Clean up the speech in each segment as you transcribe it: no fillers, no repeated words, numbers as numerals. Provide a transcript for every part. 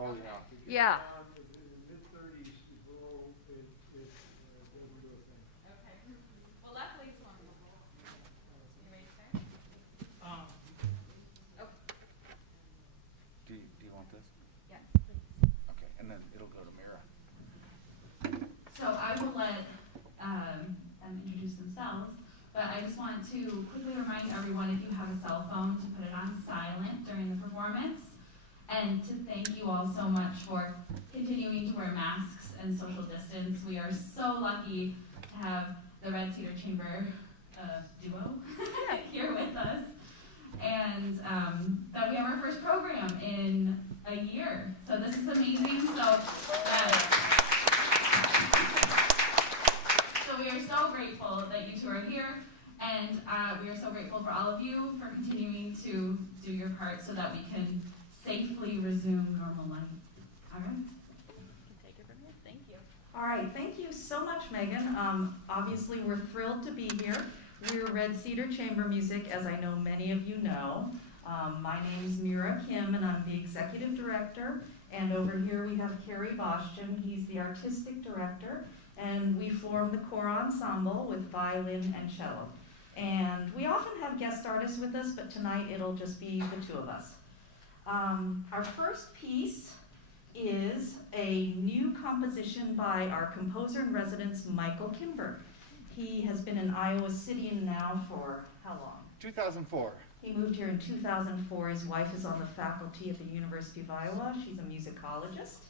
Oh, yeah. Yeah. Mid-30s before it goes into effect. Okay. Well, luckily it's wonderful. You ready to start? Okay. Do you want this? Yes, please. Okay, and then it'll go to Mira. So I will let them introduce themselves, but I just want to quickly remind everyone, if you have a cell phone, to put it on silent during the performance, and to thank you all so much for continuing to wear masks and social distance. We are so lucky to have the Red Cedar Chamber duo here with us, and that we have our first program in a year. So this is amazing. So we are so grateful that you two are here, and we are so grateful for all of you for continuing to do your part so that we can safely resume normal life. All right? Take it from here. Thank you. All right, thank you so much, Megan. Obviously, we're thrilled to be here. We're Red Cedar Chamber Music, as I know many of you know. My name's Mira Kim, and I'm the executive director. And over here we have Kerry Bostian. He's the artistic director. And we form the core ensemble with violin and cello. And we often have guest artists with us, but tonight it'll just be the two of us. Our first piece is a new composition by our composer in residence, Michael Kimber. He has been in Iowa City now for how long? 2004. He moved here in 2004. His wife is on the faculty at the University of Iowa. She's a musicologist.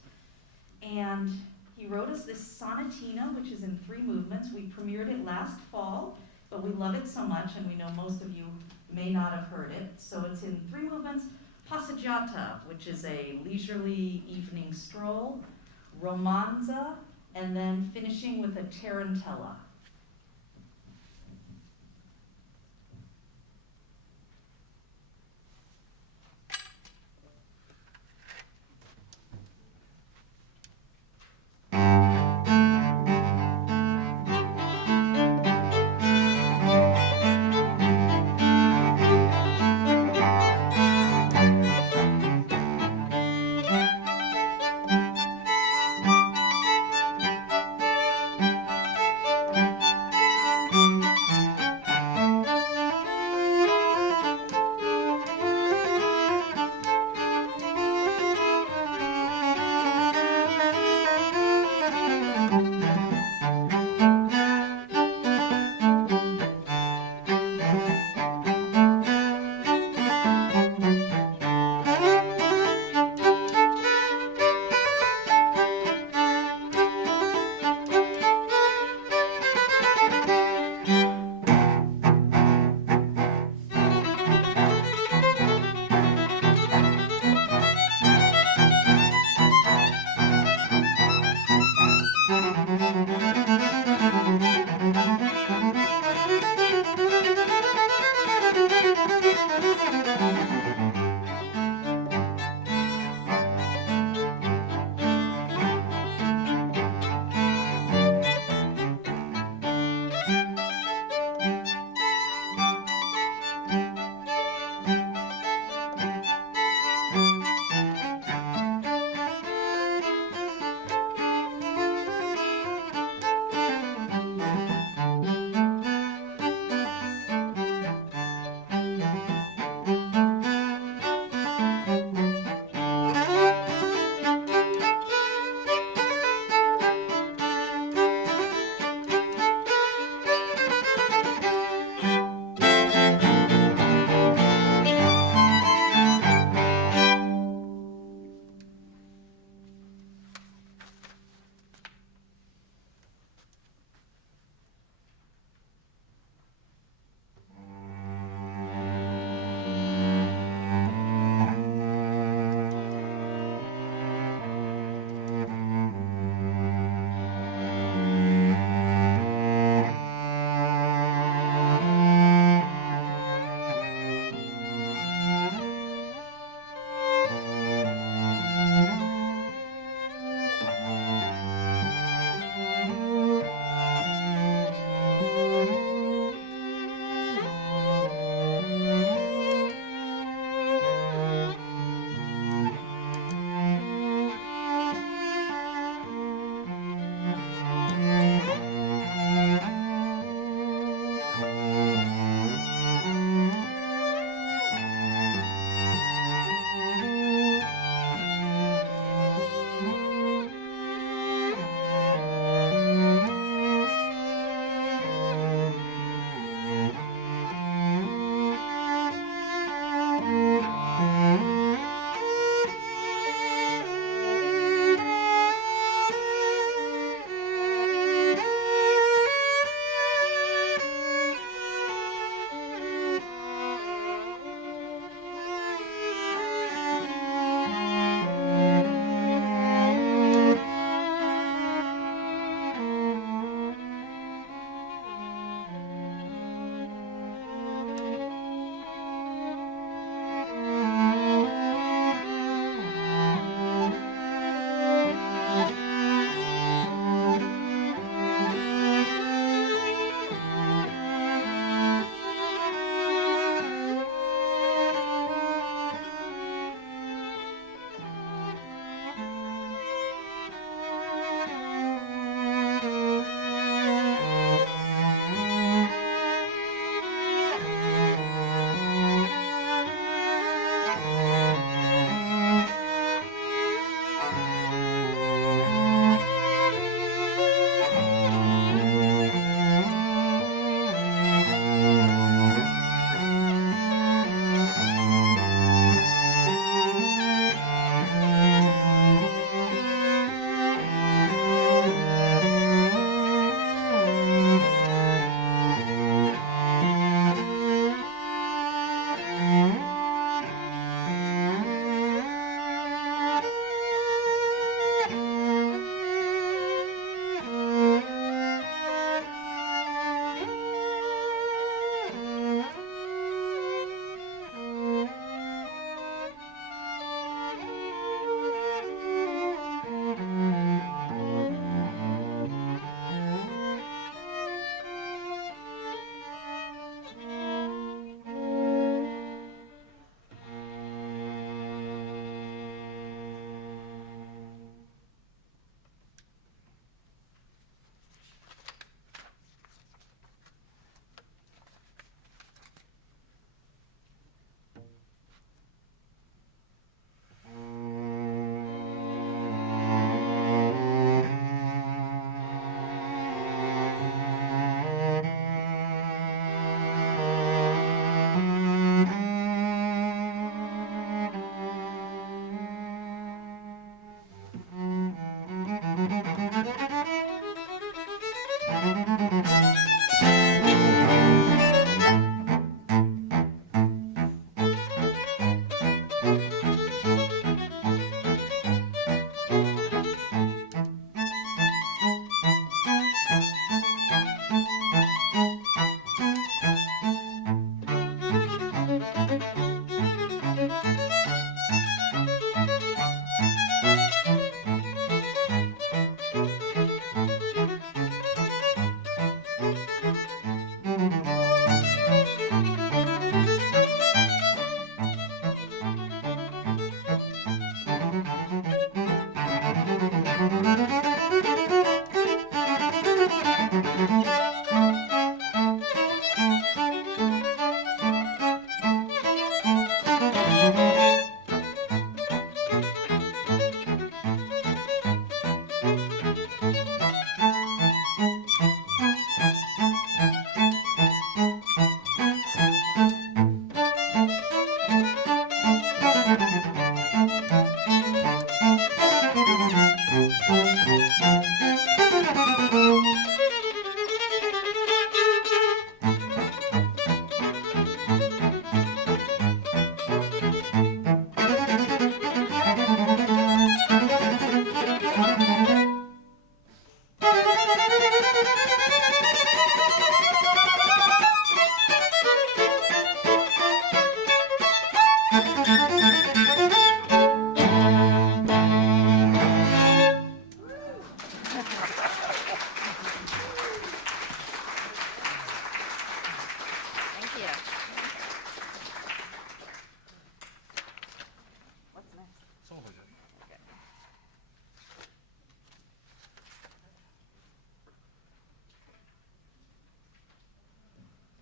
And he wrote us this sonatina, which is in 3 movements. We premiered it last fall, but we love it so much, and we know most of you may not have heard it. So it's in 3 movements. Passeggiata, which is a leisurely evening stroll, romanza, and then finishing with a tarantella.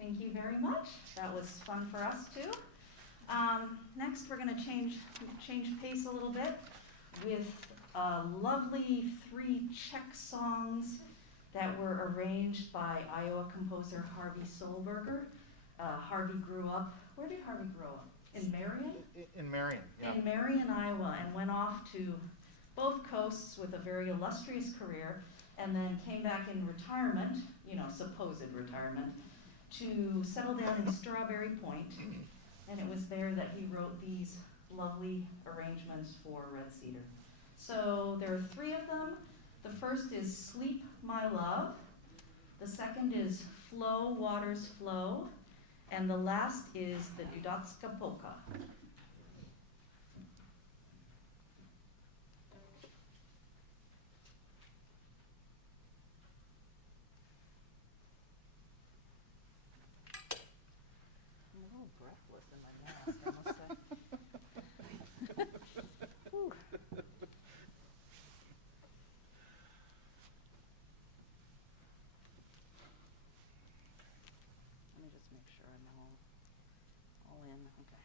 Thank you very much. That was fun for us too. Next, we're going to change pace a little bit with lovely 3 Czech songs that were arranged by Iowa composer Harvey Solberger. Harvey grew up, where did Harvey grow up? In Marion? In Marion, yeah. In Marion, Iowa, and went off to both coasts with a very illustrious career, and then came back in retirement, supposed retirement, to settle down in Strawberry Point. And it was there that he wrote these lovely arrangements for Red Cedar. So there are 3 of them. The first is Sleep, My Love. The second is Flow, Waters Flow. And the last is the Dudacka Polka. I'm a little breathless in my mask, I must say. Whew. Let me just make sure I'm all in. Okay.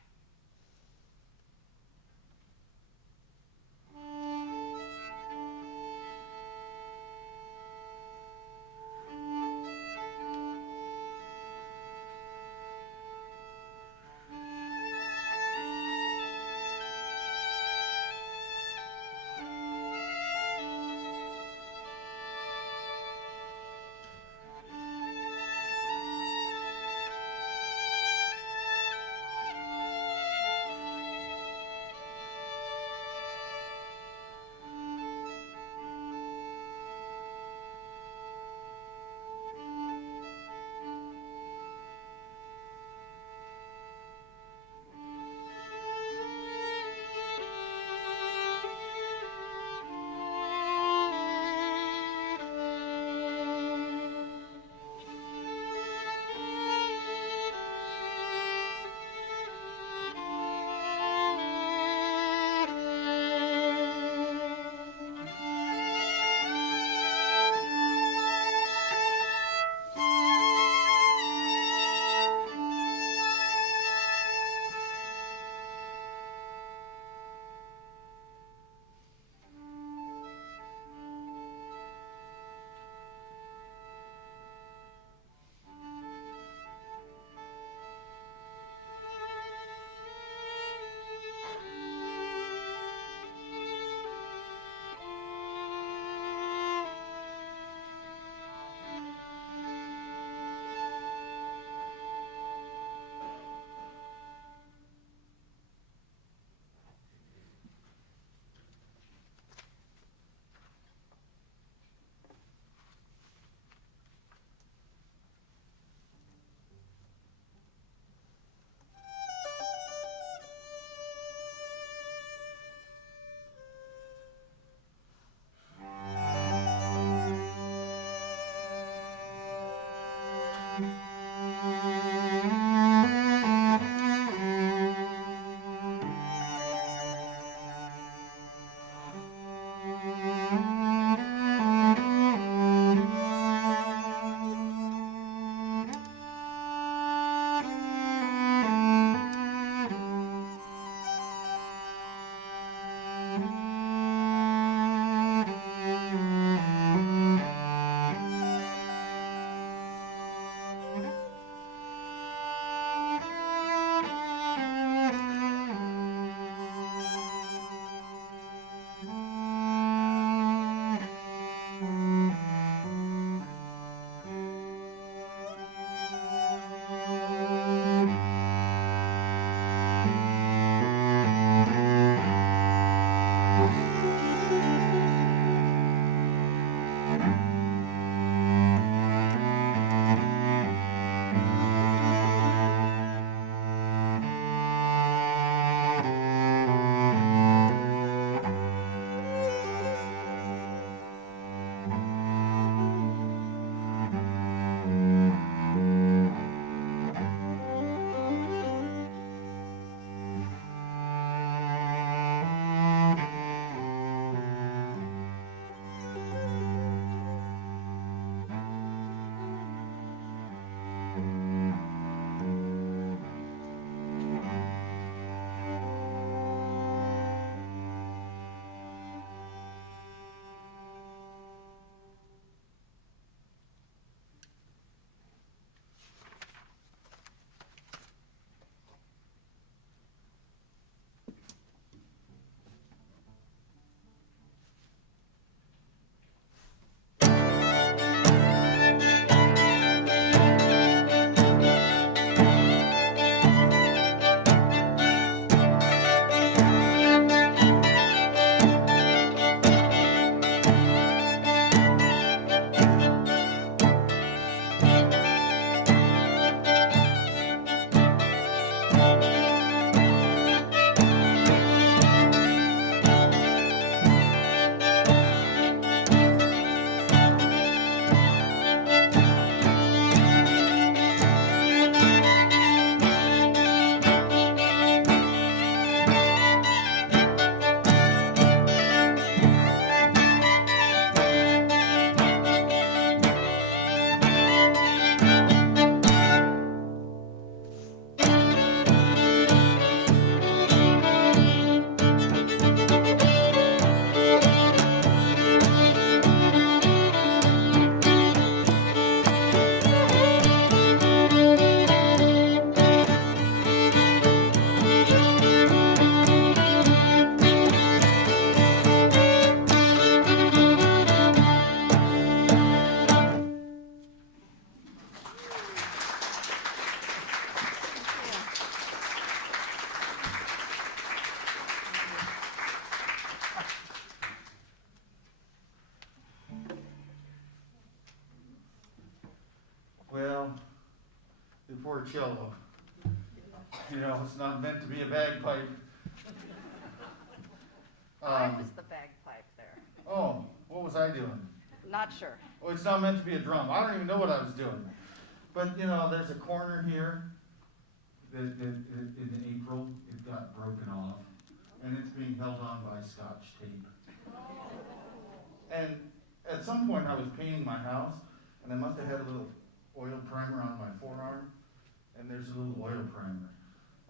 cello. You know, it's not meant to be a bagpipe. I was the bagpipe there. Oh, what was I doing? Not sure. Oh, it's not meant to be a drum. I don't even know what I was doing. But, you know, there's a corner here that in April, it got broken off. And it's being held on by Scotch tape. And at some point, I was painting my house, and I must have had a little oil primer on my forearm. And there's a little oil primer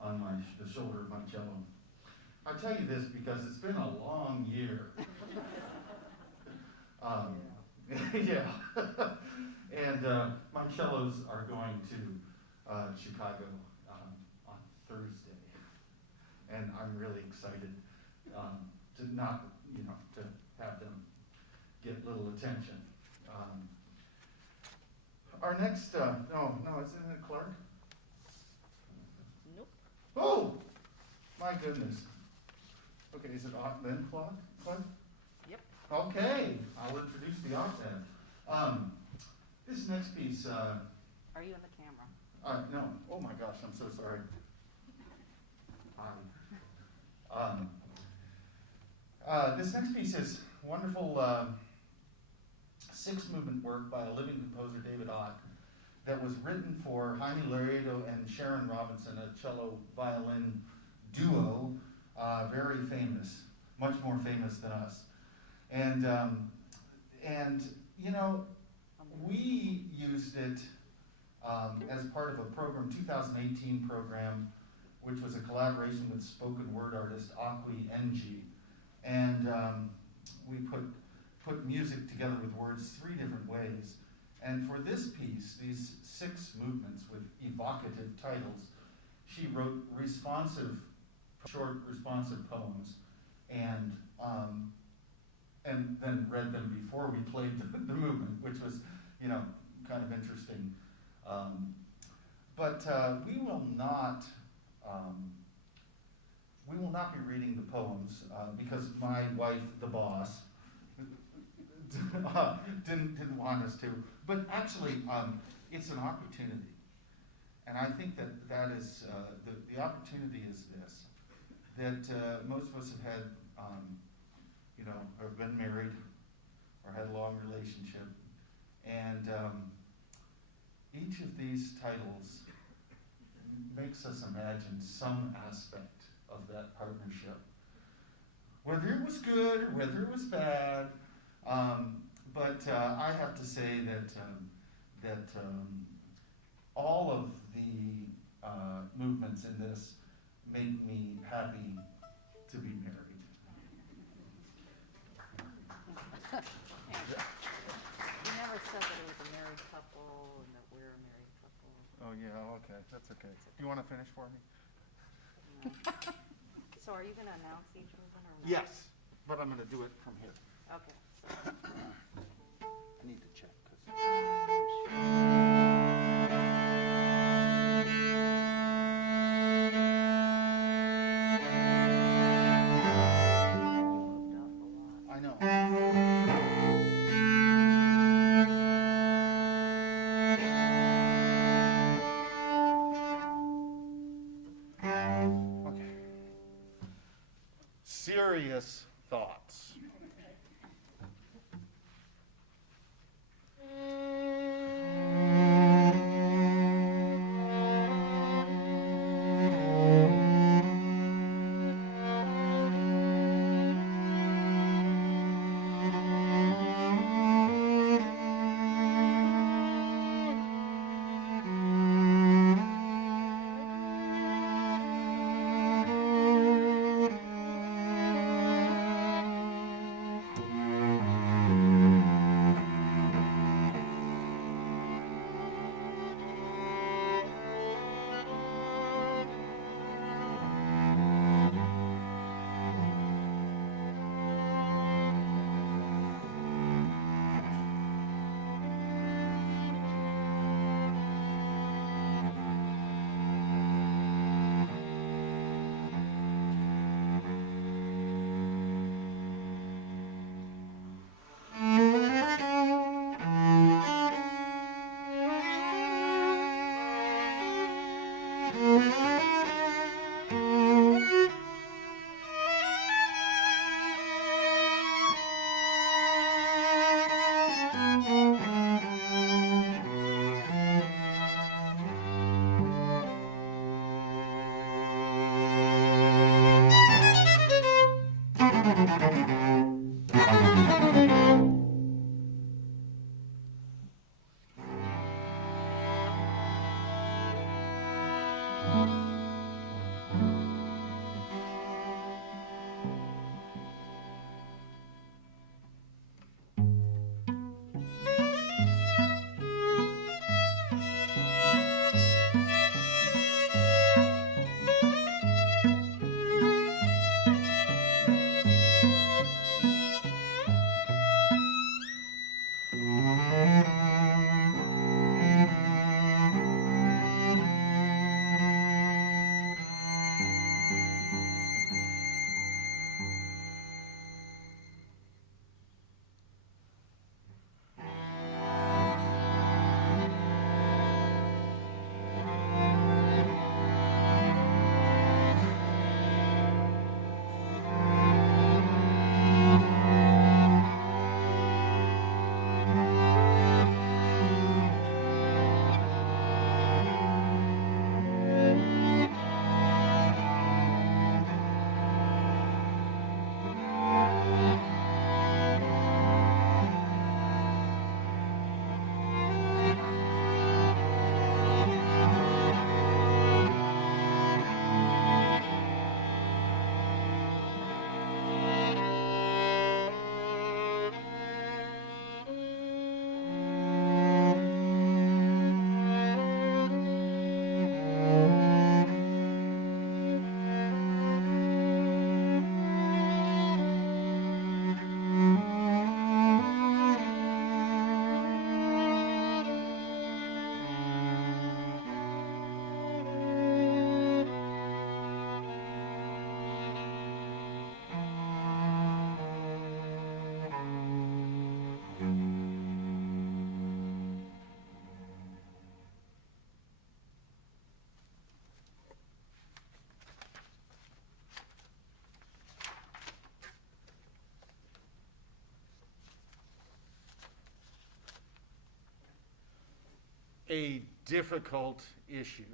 on the shoulder of my cello. I tell you this because it's been a long year. Yeah. And my cellos are going to Chicago on Thursday. And I'm really excited to not, to have them get little attention. Our next, no, isn't it Clark? Nope. Oh, my goodness. Okay, is it then Clark? Yep. Okay, I'll introduce the octave. This next piece, Are you in the camera? no, oh my gosh, I'm so sorry. This next piece is wonderful six-movement work by a living composer, David Ott, that was written for Jaime Laredo and Sharon Robinson, a cello-violin duo, very famous, much more famous than us. And we used it as part of a program, 2018 program, which was a collaboration with spoken word artist Akwi Enji. And we put music together with words 3 different ways. And for this piece, these 6 movements with evocative titles, she wrote short responsive poems, and then read them before we played the movement, which was, kind of interesting. But we will not be reading the poems because my wife, the boss, didn't want us to. But actually, it's an opportunity, and I think that is the opportunity is this: that most of us have had, have been married or had a long relationship, and each of these titles makes us imagine some aspect of that partnership, whether it was good or whether it was bad. But I have to say that all of the movements in this make me happy to be married. You never said that it was a married couple and that we're a married couple. Oh yeah, okay, that's okay. You want to finish for me? No. So are you going to announce each movement or not? Yes, but I'm going to do it from here. Okay. So. I need to check. I know. Okay. Serious thoughts. a difficult issue.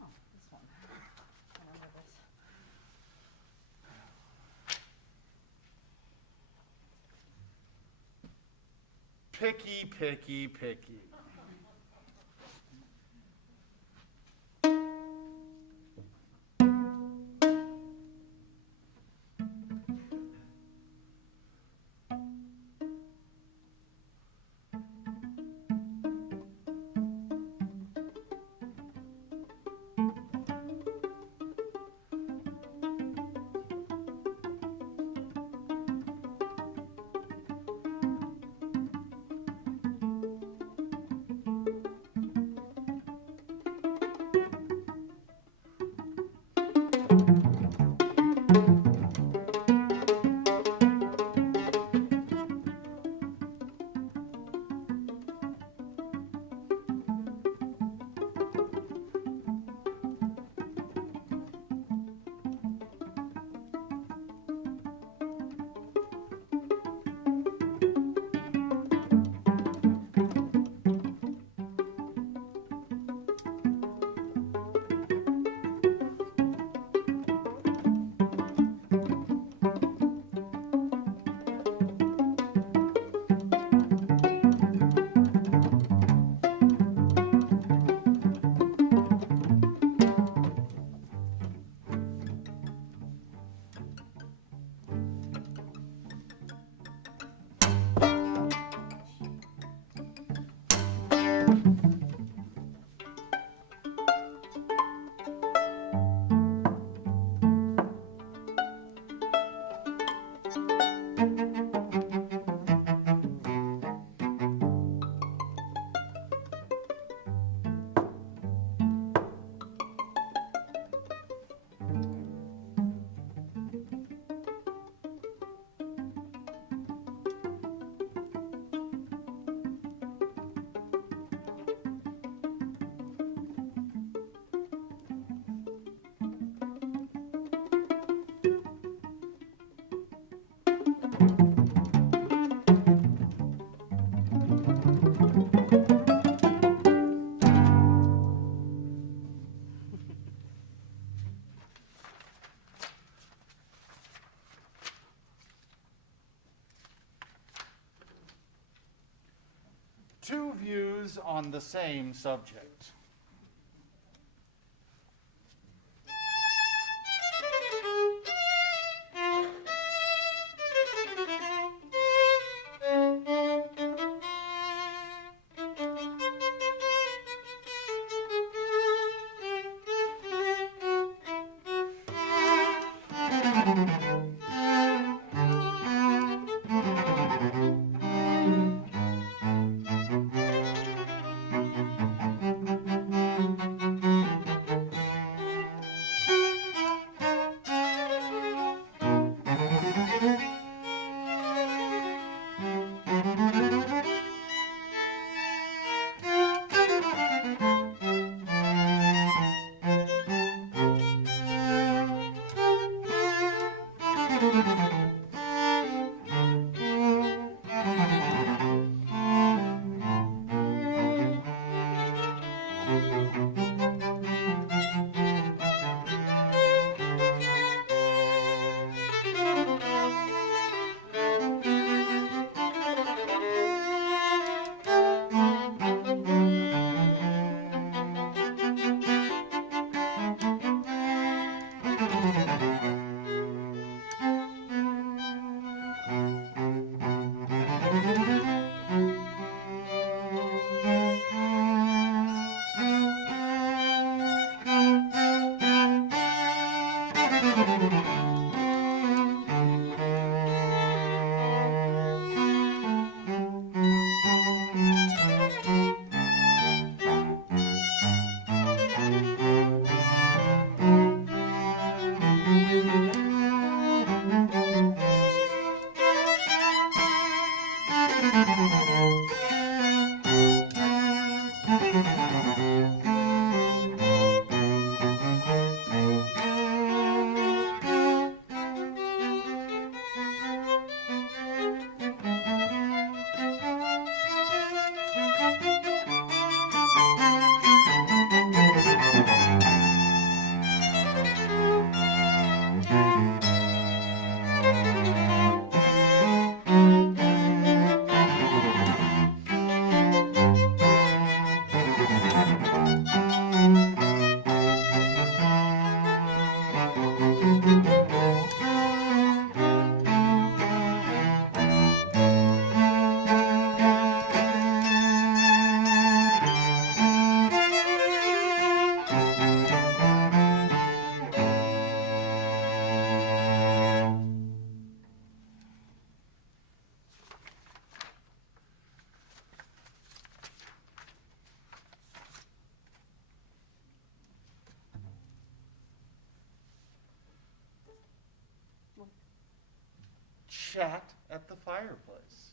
Oh, this one. I remember this. Picky, picky, picky. two views on the same subject. Chat at the fireplace.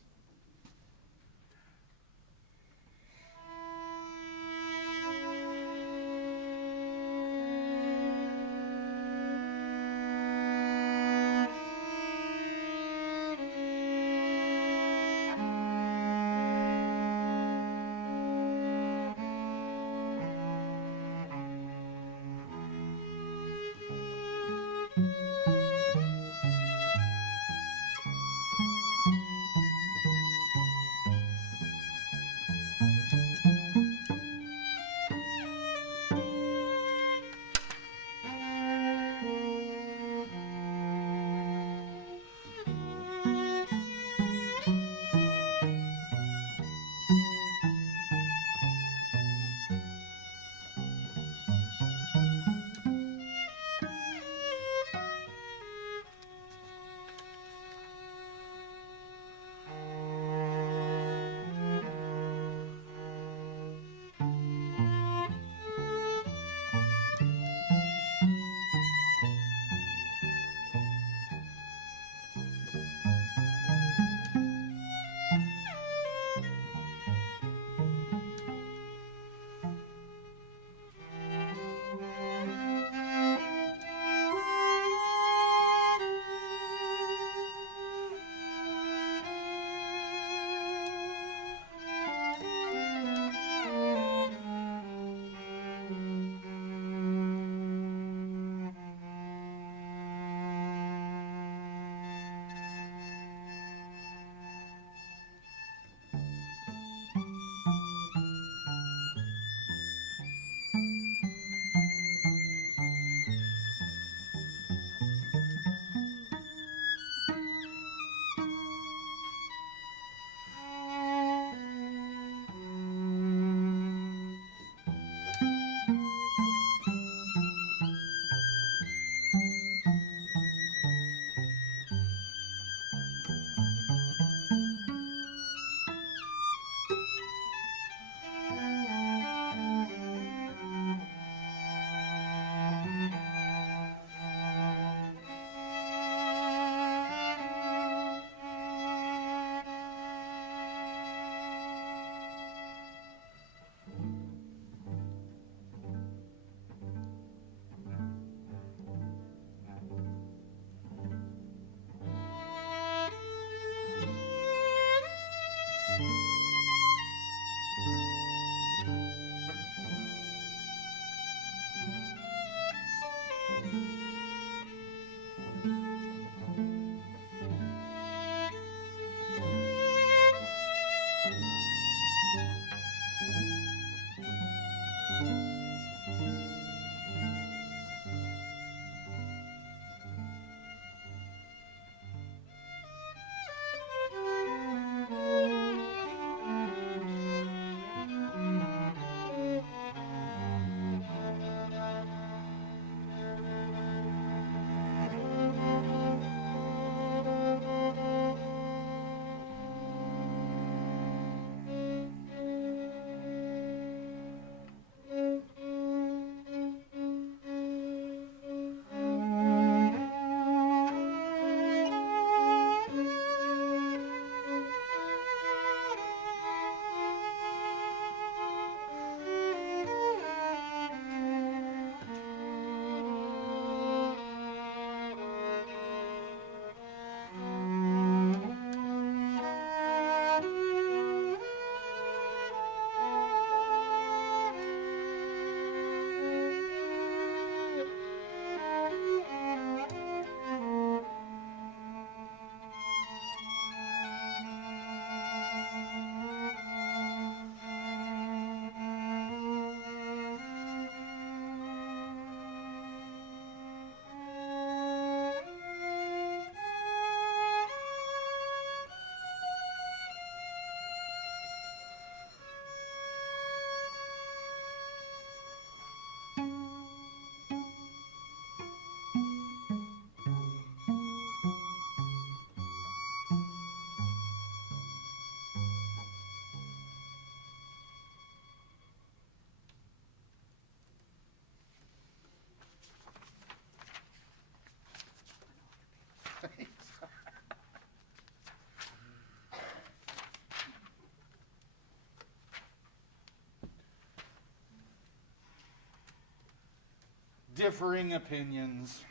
differing opinions.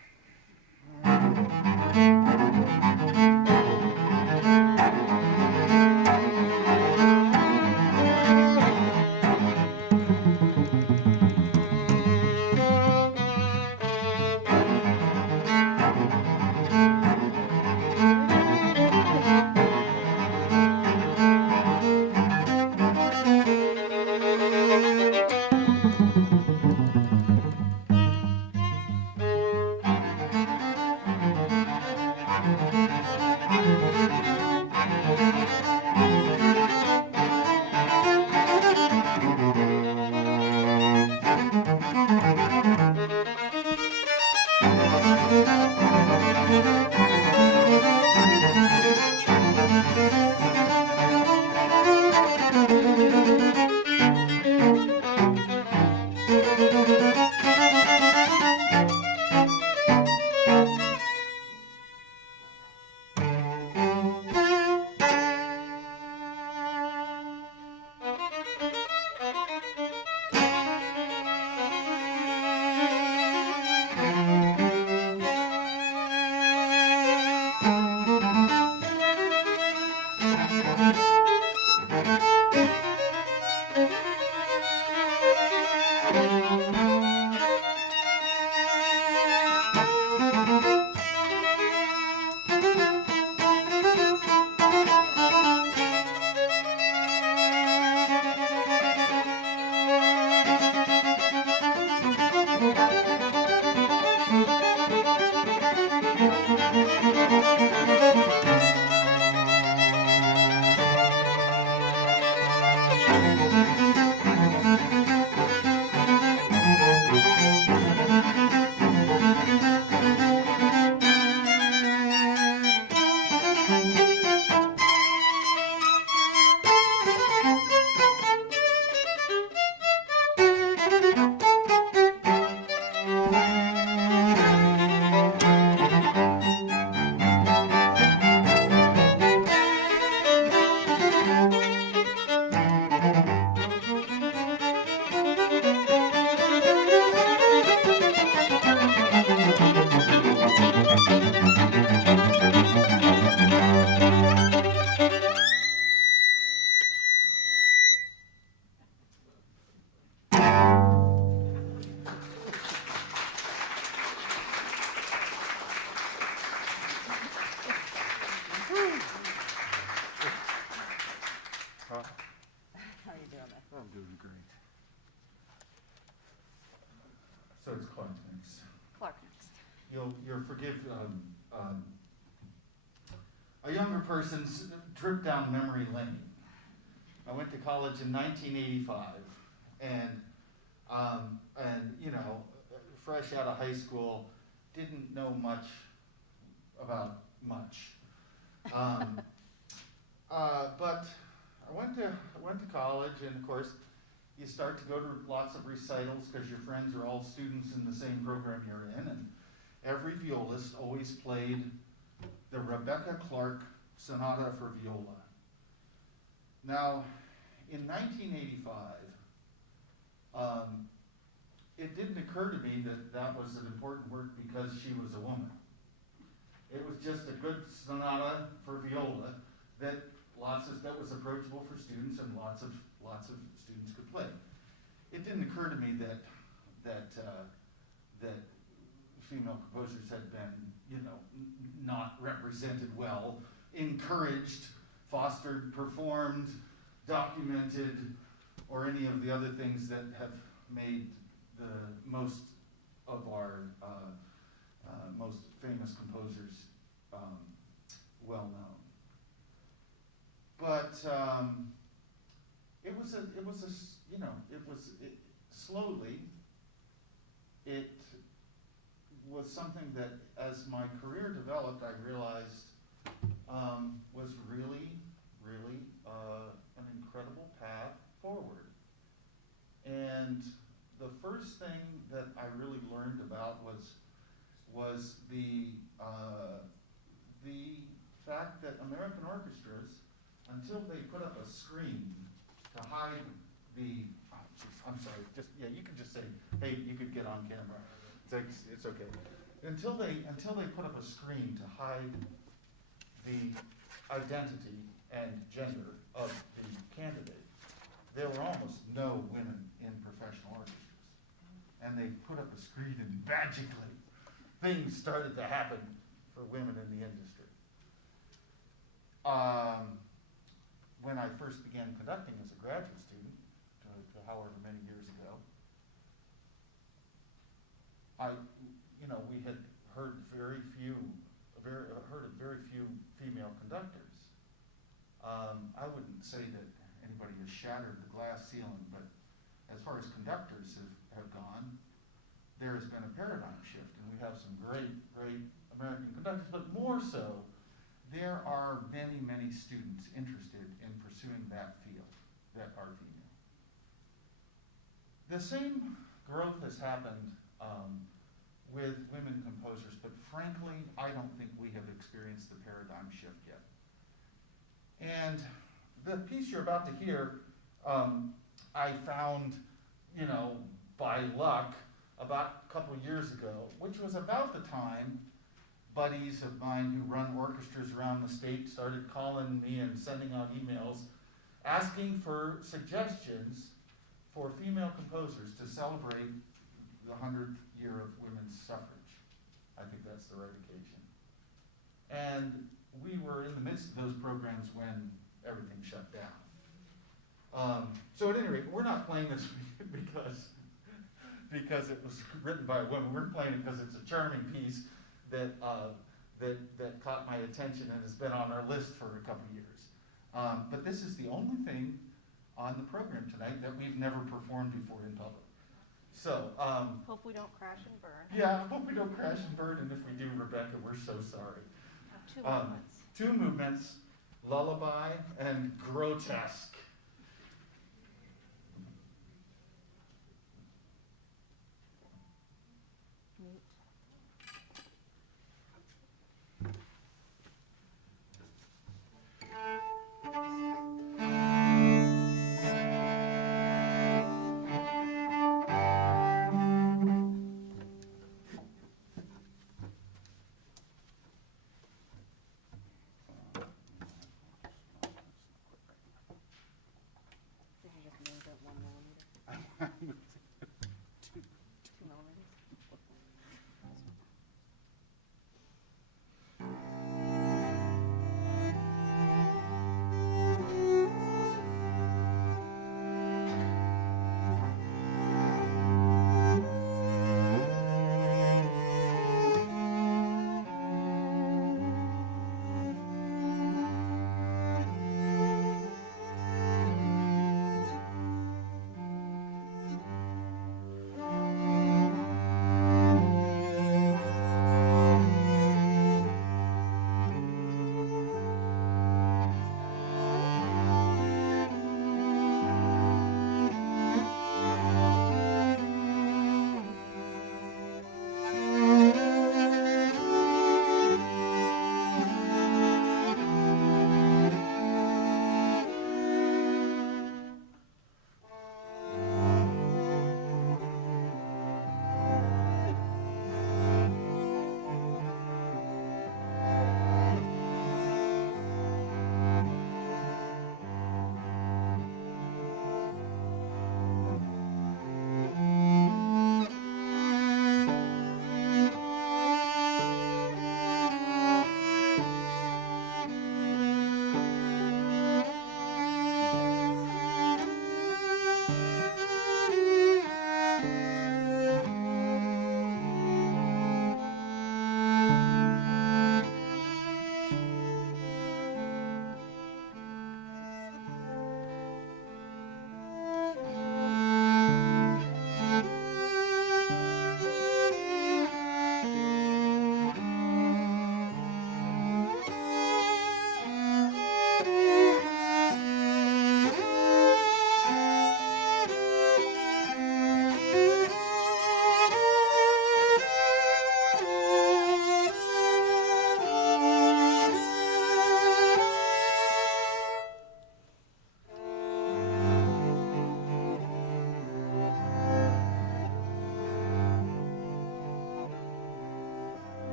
How are you doing there? I'm doing great. So it's Clark next. Clark next. You'll forgive a younger person's trip down memory lane. I went to college in 1985, and you know, fresh out of high school, didn't know much about much. But I went to college, and of course, you start to go to lots of recitals because your friends are all students in the same program you're in, and every violist always played the Rebecca Clark Sonata for Viola. Now, in 1985, it didn't occur to me that that was an important work because she was a woman. It was just a good sonata for viola that was approachable for students, and lots of students could play. It didn't occur to me that female composers had been, not represented well, encouraged, fostered, performed, documented, or any of the other things that have made the most of our most famous composers well known. But slowly, it was something that, as my career developed, I realized was really an incredible path forward. And the first thing that I really learned about was the fact that American orchestras, until they put up a screen to hide the, I'm sorry, you could just say, hey, you could get on camera. It's okay. Until they put up a screen to hide the identity and gender of the candidate, there were almost no women in professional orchestras. And they put up a screen and magically things started to happen for women in the industry. When I first began conducting as a graduate student, to however many years ago, we had heard very few female conductors. I wouldn't say that anybody has shattered the glass ceiling, but as far as conductors have gone, there has been a paradigm shift, and we have some great American conductors, but more so, there are many, many students interested in pursuing that field that are female. The same growth has happened with women composers, but frankly, I don't think we have experienced the paradigm shift yet. And the piece you're about to hear, I found, by luck, about a couple of years ago, which was about the time buddies of mine who run orchestras around the state started calling me and sending out emails asking for suggestions for female composers to celebrate the 100th year of women's suffrage. I think that's the right occasion. And we were in the midst of those programs when everything shut down. So at any rate, we're not playing this because it was written by a woman. We're playing it because it's a charming piece that caught my attention and has been on our list for a couple years. But this is the only thing on the program tonight that we've never performed before in public. So, Hope we don't crash and burn. yeah, I hope we don't crash and burn, and if we do, Rebecca, we're so sorry. Two moments. 2 movements, lullaby and grotesque. Neat.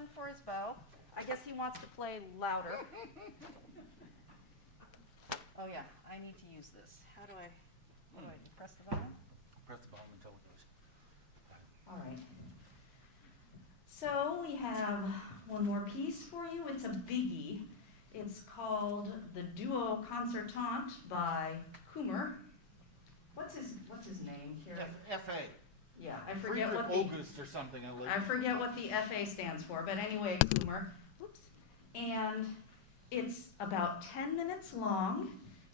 buzzing for his bow. I guess he wants to play louder. Oh yeah, I need to use this. What do I do? Press the button? Press the button until it goes. All right. So we have one more piece for you. It's a biggie. It's called the Duo Concertante by Coomer. What's his name here? F.A. Yeah, I forget what the August or something. I forget what the FA stands for, but anyway, Coomer. Oops. And it's about 10 minutes long.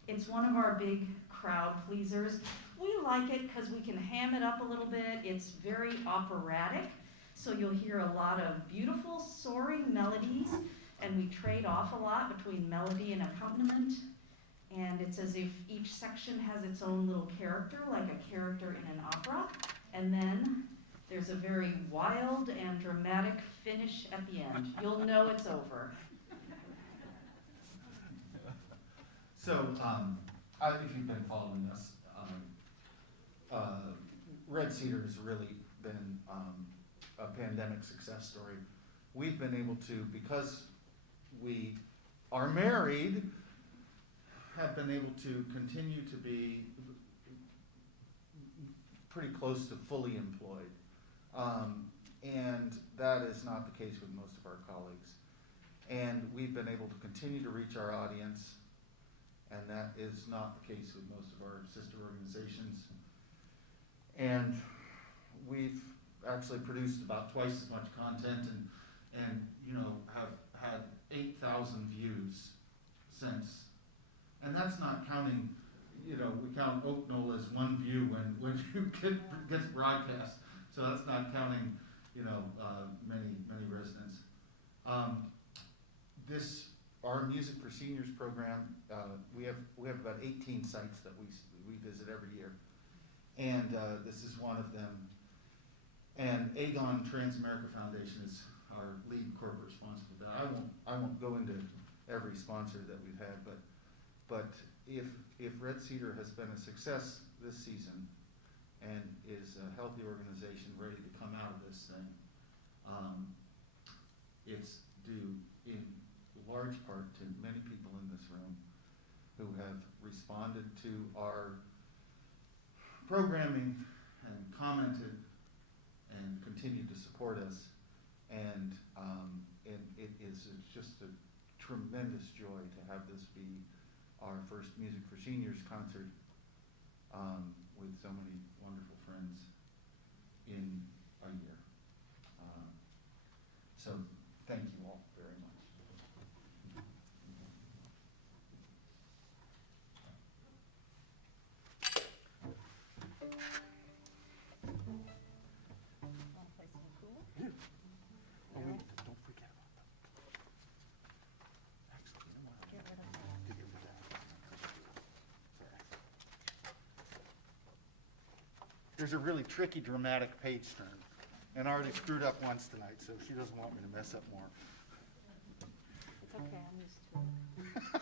It's one of our big crowd pleasers. We like it because we can ham it up a little bit. It's very operatic, so you'll hear a lot of beautiful soaring melodies, and we trade off a lot between melody and accompaniment. And it's as if each section has its own little character, like a character in an opera. And then there's a very wild and dramatic finish at the end. You'll know it's over. So, if you've been following us, Red Cedar has really been a pandemic success story. We've been able to, because we are married, have been able to continue to be pretty close to fully employed. And that is not the case with most of our colleagues. And we've been able to continue to reach our audience, and that is not the case with most of our sister organizations. And we've actually produced about twice as much content and have had 8,000 views since. And that's not counting, we count Oak Knoll as one view when it gets broadcast. So that's not counting, many residents. Our Music for Seniors program, we have about 18 sites that we visit every year. And this is one of them. And Aegon Transamerica Foundation is our lead corporate sponsor for that. I won't go into every sponsor that we've had, but if Red Cedar has been a success this season and is a healthy organization ready to come out of this thing, it's due in large part to many people in this room who have responded to our programming and commented and continued to support us. And it's just a tremendous joy to have this be our first Music for Seniors concert with so many wonderful friends in a year. So thank you all very much. Want to play some cool? Oh, wait, don't forget about them. Actually, you know what? Get rid of that. Get rid of that. Sorry. There's a really tricky dramatic page turn, and I already screwed up once tonight, so she doesn't want me to mess up more. It's okay, I'm used to it.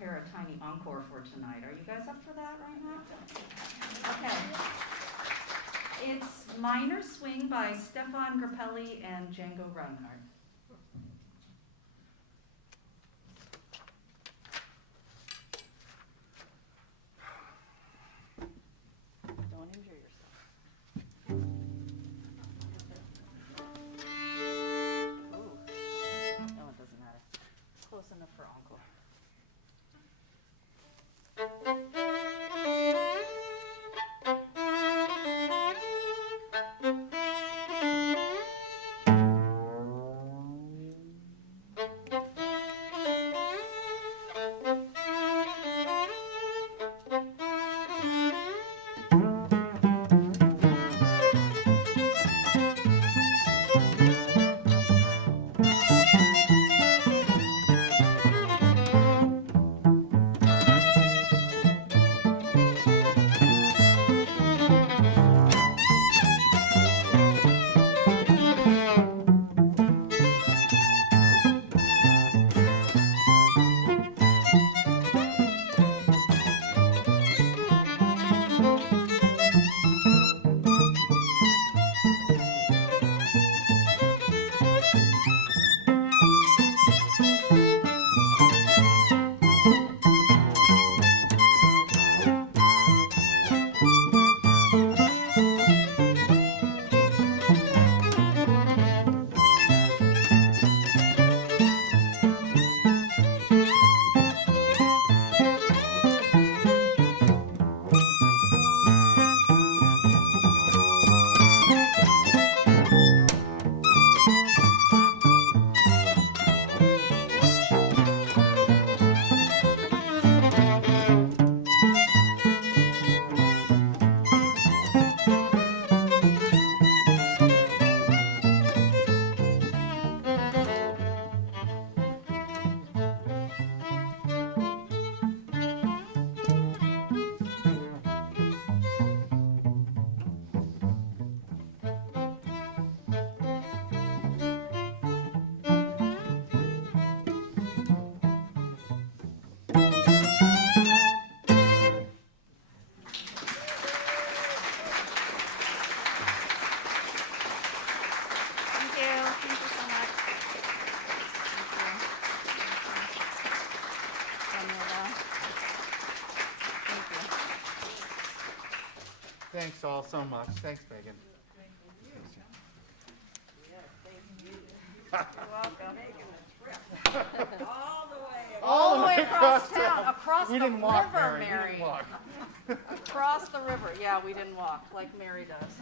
prepare a tiny encore for tonight. Are you guys up for that right now? Okay. It's Minor Swing by Stefan Grappelli and Django Reinhardt. Don't injure yourself. Ooh. No, it doesn't matter. Close enough for encore. Thank you so much. Thanks all so much. Thanks, Megan. You're welcome. All the way. All the way across town, across the We didn't walk, river, Mary. We Mary. didn't walk. Across the river. Yeah, we didn't walk like Mary does.